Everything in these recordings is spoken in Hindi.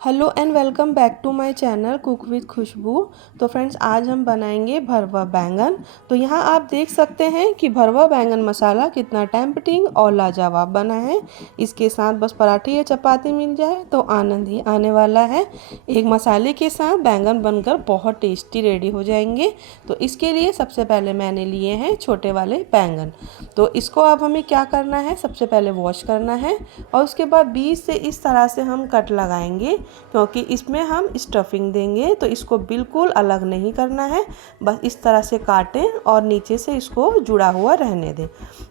Hello and welcome back to my channel cook with Khushboo. तो फ्रेंड्स, आज हम बनाएंगे भरवा बैंगन। तो यहाँ आप देख सकते हैं कि भरवा बैंगन मसाला कितना टेम्पटिंग और लाजवाब बना है। इसके साथ बस पराठे या चपाती मिल जाए तो आनंद ही आने वाला है। एक मसाले के साथ बैंगन बनकर बहुत टेस्टी रेडी हो जाएंगे। तो इसके लिए सबसे पहले मैंने लिए हैं छोटे वाले बैंगन। तो इसको अब हमें क्या करना है, सबसे पहले वॉश करना है और उसके बाद बीच से इस तरह से हम कट लगाएंगे, क्योंकि इसमें हम स्टफिंग देंगे। तो इसको बिल्कुल अलग नहीं करना है, बस इस तरह से काटें और नीचे से इसको जुड़ा हुआ रहने दें।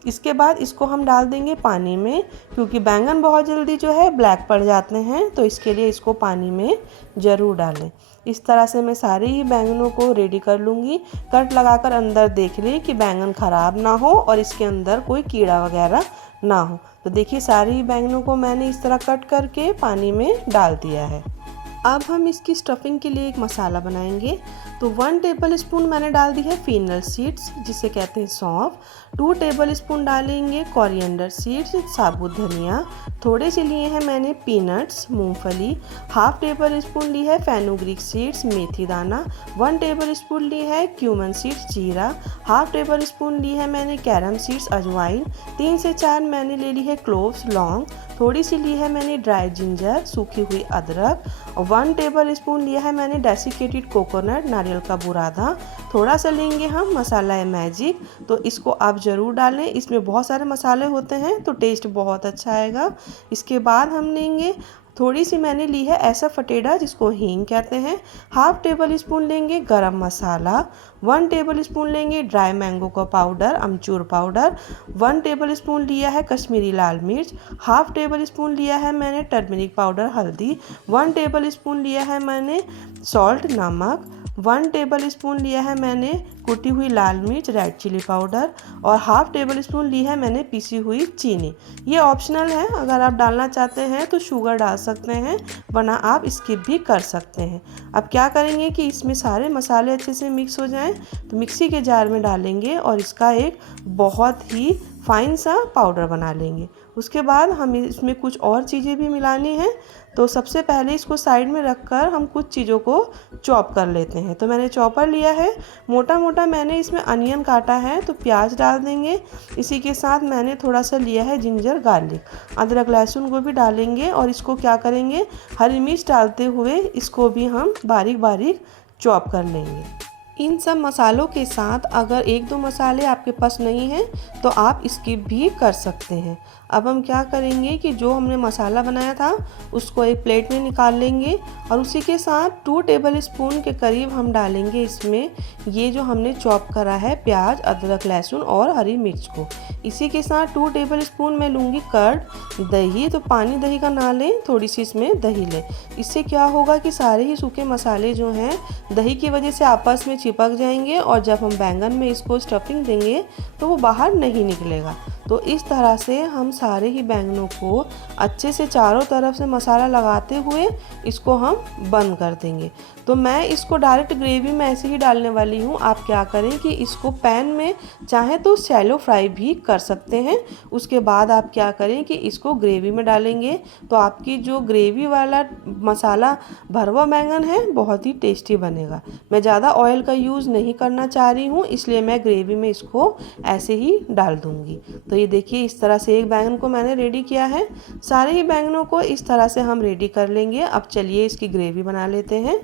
इसके बाद इसको हम डाल देंगे पानी में, क्योंकि बैंगन बहुत जल्दी जो है ब्लैक पड़ जाते हैं। तो इसके लिए इसको पानी में ज़रूर डालें। इस तरह से मैं सारे ही बैंगनों को रेडी कर लूँगी। कट लगाकर अंदर देख लें कि बैंगन ख़राब ना हो और इसके अंदर कोई कीड़ा वगैरह ना हो। तो देखिए, सारे ही बैंगनों को मैंने इस तरह कट करके पानी में डाल दिया है। अब हम इसकी स्टफिंग के लिए एक मसाला बनाएंगे। तो 1 टेबल स्पून मैंने डाल दी है फीनल सीड्स, जिसे कहते हैं सौंफ। 2 टेबल स्पून डालेंगे कोरिएंडर सीड्स, साबुत धनिया। थोड़े से लिए हैं मैंने पीनट्स, मूंगफली। हाफ टेबल स्पून ली है फेनुग्रीक सीड्स, मेथी दाना। 1 टेबल स्पून ली है क्यूमन सीड्स, जीरा। हाफ टेबल स्पून ली है मैंने कैरम सीड्स, अजवाइन। 3 से 4 मैंने ले ली है क्लोव्स, लौंग। थोड़ी सी ली है मैंने ड्राई जिंजर, सूखी हुई अदरक। और 1 टेबल स्पून लिया है मैंने डेसिकेटेड कोकोनट, नारियल का बुरादा। थोड़ा सा लेंगे हम मसाला है मैजिक, तो इसको आप ज़रूर डालें। इसमें बहुत सारे मसाले होते हैं तो टेस्ट बहुत अच्छा आएगा। इसके बाद हम लेंगे थोड़ी सी मैंने ली है ऐसा फटेड़ा, जिसको हींग कहते हैं। हाफ टेबल स्पून लेंगे गरम मसाला। 1 टेबल स्पून लेंगे ड्राई मैंगो का पाउडर, अमचूर पाउडर। 1 टेबल स्पून लिया है कश्मीरी लाल मिर्च। हाफ टेबल स्पून लिया है मैंने टर्मरिक पाउडर, हल्दी। 1 टेबल स्पून लिया है मैंने सॉल्ट, नमक। 1 टेबल स्पून लिया है मैंने कुटी हुई लाल मिर्च, रेड चिली पाउडर। और हाफ टेबल स्पून ली है मैंने पीसी हुई चीनी। ये ऑप्शनल है, अगर आप डालना चाहते हैं तो शुगर डाल सकते हैं, वरना आप स्किप भी कर सकते हैं। अब क्या करेंगे कि इसमें सारे मसाले अच्छे से मिक्स हो जाएं, तो मिक्सी के जार में डालेंगे और इसका एक बहुत ही फाइन सा पाउडर बना लेंगे। उसके बाद हमें इसमें कुछ और चीज़ें भी मिलानी हैं। तो सबसे पहले इसको साइड में रखकर हम कुछ चीज़ों को चॉप कर लेते हैं। तो मैंने चॉपर लिया है, मोटा मोटा मैंने इसमें अनियन काटा है, तो प्याज डाल देंगे। इसी के साथ मैंने थोड़ा सा लिया है जिंजर गार्लिक, अदरक लहसुन को भी डालेंगे। और इसको क्या करेंगे, हरी मिर्च डालते हुए इसको भी हम बारीक बारीक चॉप कर लेंगे। इन सब मसालों के साथ अगर 1-2 मसाले आपके पास नहीं हैं तो आप स्किप भी कर सकते हैं। अब हम क्या करेंगे कि जो हमने मसाला बनाया था उसको एक प्लेट में निकाल लेंगे और उसी के साथ 2 टेबल स्पून के करीब हम डालेंगे इसमें ये जो हमने चॉप करा है प्याज, अदरक, लहसुन और हरी मिर्च को। इसी के साथ 2 टेबल स्पून मैं लूँगी कर्ड, दही। तो पानी दही का ना लें, थोड़ी सी इसमें दही लें। इससे क्या होगा कि सारे ही सूखे मसाले जो हैं दही की वजह से आपस में चिपक जाएंगे और जब हम बैंगन में इसको स्टफिंग देंगे तो वो बाहर नहीं निकलेगा। तो इस तरह से हम सारे ही बैंगनों को अच्छे से चारों तरफ से मसाला लगाते हुए इसको हम बंद कर देंगे। तो मैं इसको डायरेक्ट ग्रेवी में ऐसे ही डालने वाली हूँ। आप क्या करें कि इसको पैन में चाहे तो शैलो फ्राई भी कर सकते हैं। उसके बाद आप क्या करें कि इसको ग्रेवी में डालेंगे तो आपकी जो ग्रेवी वाला मसाला भरवा बैंगन है बहुत ही टेस्टी बनेगा। मैं ज़्यादा ऑयल का यूज़ नहीं करना चाह रही हूँ, इसलिए मैं ग्रेवी में इसको ऐसे ही डाल दूँगी। तो ये देखिए, इस तरह से एक बैंगन को मैंने रेडी किया है। सारे ही बैंगनों को इस तरह से हम रेडी कर लेंगे। अब चलिए इसकी ग्रेवी बना लेते हैं।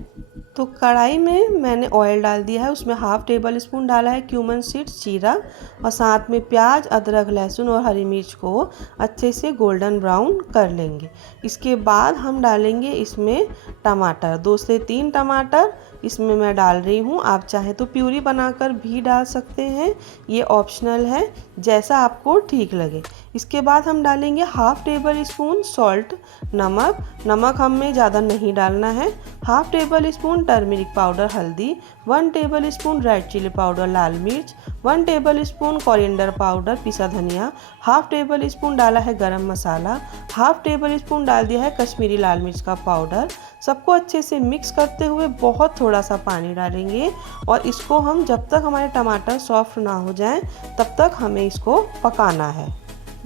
तो कढ़ाई में मैंने ऑयल डाल दिया है, उसमें हाफ टेबल स्पून डाला है क्यूमन सीड्स, जीरा। और साथ में प्याज, अदरक, लहसुन और हरी मिर्च को अच्छे से गोल्डन ब्राउन कर लेंगे। इसके बाद हम डालेंगे इसमें टमाटर, 2 से 3 टमाटर इसमें मैं डाल रही हूँ। आप चाहे तो प्यूरी बनाकर भी डाल सकते हैं, ये ऑप्शनल है, जैसा आपको ठीक लगे। इसके बाद हम डालेंगे हाफ टेबल स्पून सॉल्ट, नमक हमें ज़्यादा नहीं डालना है। Half tablespoon turmeric powder, हल्दी। 1 tablespoon red chili powder, लाल मिर्च। 1 टेबल स्पून कोरिएंडर पाउडर, पिसा धनिया। हाफ टेबल स्पून डाला है गरम मसाला। हाफ टेबल स्पून डाल दिया है कश्मीरी लाल मिर्च का पाउडर। सबको अच्छे से मिक्स करते हुए बहुत थोड़ा सा पानी डालेंगे और इसको हम जब तक हमारे टमाटर सॉफ्ट ना हो जाएं तब तक हमें इसको पकाना है।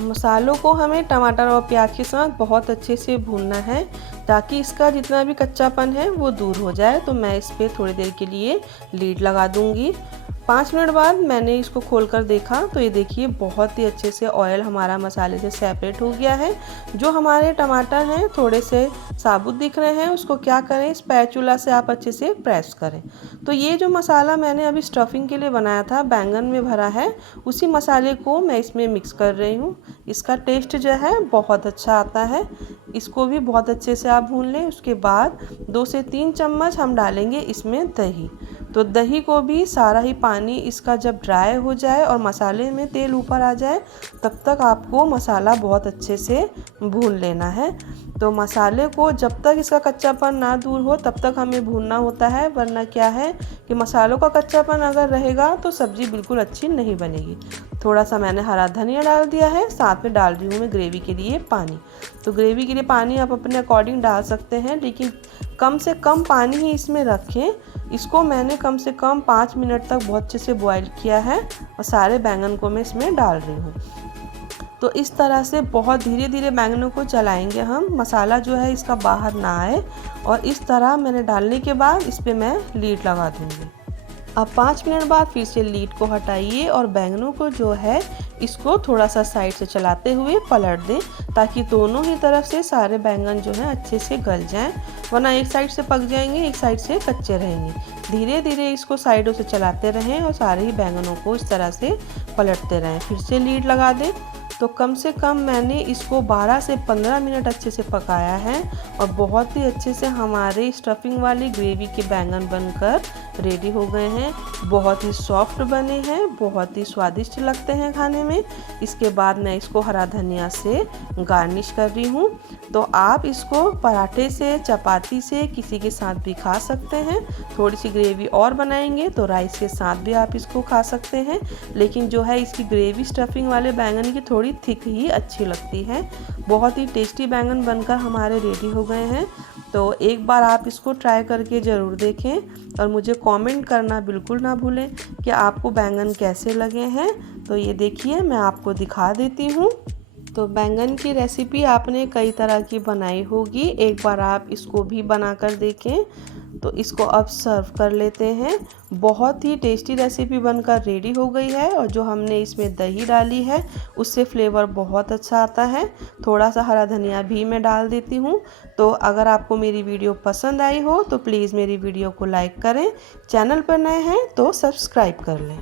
मसालों को हमें टमाटर और प्याज के साथ बहुत अच्छे से भूनना है ताकि इसका जितना भी कच्चापन है वो दूर हो जाए। तो मैं इस पर थोड़ी देर के लिए लीड लगा दूंगी। 5 मिनट बाद मैंने इसको खोलकर देखा तो ये देखिए बहुत ही अच्छे से ऑयल हमारा मसाले से सेपरेट हो गया है। जो हमारे टमाटर हैं थोड़े से साबुत दिख रहे हैं, उसको क्या करें, स्पैचुला से आप अच्छे से प्रेस करें। तो ये जो मसाला मैंने अभी स्टफिंग के लिए बनाया था, बैंगन में भरा है, उसी मसाले को मैं इसमें मिक्स कर रही हूँ। इसका टेस्ट जो है बहुत अच्छा आता है। इसको भी बहुत अच्छे से आप भून लें। उसके बाद 2 से 3 चम्मच हम डालेंगे इसमें दही। तो दही को भी सारा ही पानी इसका जब ड्राई हो जाए और मसाले में तेल ऊपर आ जाए तब तक आपको मसाला बहुत अच्छे से भून लेना है। तो मसाले को जब तक इसका कच्चापन ना दूर हो तब तक हमें भूनना होता है, वरना क्या है कि मसालों का कच्चापन अगर रहेगा तो सब्ज़ी बिल्कुल अच्छी नहीं बनेगी। थोड़ा सा मैंने हरा धनिया डाल दिया है, साथ में डाल रही हूँ मैं ग्रेवी के लिए पानी। तो ग्रेवी के लिए पानी आप अपने अकॉर्डिंग डाल सकते हैं, लेकिन कम से कम पानी ही इसमें रखें। इसको मैंने कम से कम 5 मिनट तक बहुत अच्छे से बॉईल किया है और सारे बैंगन को मैं इसमें डाल रही हूँ। तो इस तरह से बहुत धीरे धीरे बैंगनों को चलाएंगे हम, मसाला जो है इसका बाहर ना आए। और इस तरह मैंने डालने के बाद इस पर मैं लीड लगा दूँगी। अब 5 मिनट बाद फिर से लीड को हटाइए और बैंगनों को जो है इसको थोड़ा सा साइड से चलाते हुए पलट दें ताकि दोनों ही तरफ से सारे बैंगन जो हैं अच्छे से गल जाएं, वरना एक साइड से पक जाएंगे, एक साइड से कच्चे रहेंगे। धीरे धीरे इसको साइडों से चलाते रहें और सारे ही बैंगनों को इस तरह से पलटते रहें। फिर से लीड लगा दें। तो कम से कम मैंने इसको 12 से 15 मिनट अच्छे से पकाया है और बहुत ही अच्छे से हमारे स्टफिंग वाली ग्रेवी के बैंगन बनकर रेडी हो गए हैं। बहुत ही सॉफ्ट बने हैं, बहुत ही स्वादिष्ट लगते हैं खाने में। इसके बाद मैं इसको हरा धनिया से गार्निश कर रही हूँ। तो आप इसको पराठे से, चपाती से, किसी के साथ भी खा सकते हैं। थोड़ी सी ग्रेवी और बनाएंगे तो राइस के साथ भी आप इसको खा सकते हैं, लेकिन जो है इसकी ग्रेवी स्टफिंग वाले बैंगन की थोड़ी थिक ही अच्छी लगती है। बहुत ही टेस्टी बैंगन बनकर हमारे रेडी हो गए हैं। तो एक बार आप इसको ट्राई करके ज़रूर देखें और मुझे कमेंट करना बिल्कुल ना भूलें कि आपको बैंगन कैसे लगे हैं। तो ये देखिए मैं आपको दिखा देती हूँ। तो बैंगन की रेसिपी आपने कई तरह की बनाई होगी, एक बार आप इसको भी बनाकर देखें। तो इसको अब सर्व कर लेते हैं। बहुत ही टेस्टी रेसिपी बनकर रेडी हो गई है और जो हमने इसमें दही डाली है उससे फ्लेवर बहुत अच्छा आता है। थोड़ा सा हरा धनिया भी मैं डाल देती हूँ। तो अगर आपको मेरी वीडियो पसंद आई हो तो प्लीज़ मेरी वीडियो को लाइक करें, चैनल पर नए हैं तो सब्सक्राइब कर लें।